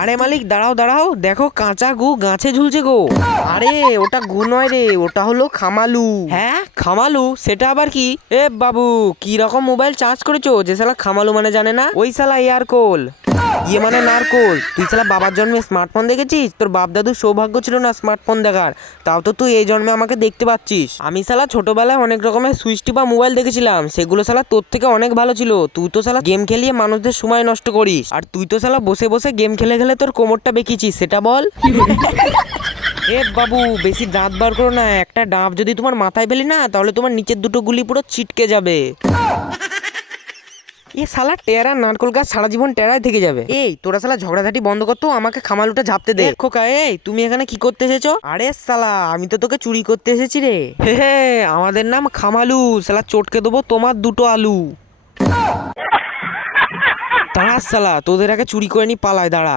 আরে মালিক দাঁড়াও দাঁড়াও, দেখো কাঁচা গু গাছে ঝুলছে গো। আরে ওটা গু নয় রে, ওটা হলো খামালু। হ্যাঁ খামালু, সেটা আবার কি? এ বাবু, কি রকম মোবাইল চার্জ করেছো যে শালা খামালু মানে জানে না? ওই শালা এয়ারকোল, ইয়ে মানে নারকোল। তুই শালা বাবার জন্মে স্মার্টফোন দেখেছিস? তোর বাপ দাদুর সৌভাগ্য ছিল না স্মার্টফোন দেখার, তাও তো তুই এই জন্মে আমাকে দেখতে পাচ্ছিস। আমি শালা ছোটবেলায় অনেক রকমের সুইচ টিপা মোবাইল দেখেছিলাম, সেগুলো শালা তোর থেকে অনেক ভালো ছিল। তুই তো শালা গেম খেলিয়ে মানুষদের সময় নষ্ট করিস, আর তুই তো শালা বসে বসে গেম খেলে খেলে তোর কোমরটা বেঁকিয়েছিস, সেটা বল। এ বাবু, বেশি দাঁত বার করো না, একটা ডাব যদি তোমার মাথায় ফেলি না, তাহলে তোমার নিচের দুটো গুলি পুরো ছিটকে যাবে। এ শালা টেরা নারকোল গাছ সারা জীবন টেরাই থেকে যাবে। এই তোরা শালা ঝগড়াঝাটি বন্ধ করতো, আমাকে খামালুটা ঝাপতে দে। খোকা, এই তুমি এখানে কি করতে এসেছো? আরে শালা, আমি তো তোকে চুরি করতে এসেছি রে। হে হে, আমাদের নাম খামালু, শালা চটকে দেবো তোমার দুটো আলু। দাঁড়া শালা, তোদের আগে চুরি করে নি পালায়, দাঁড়া।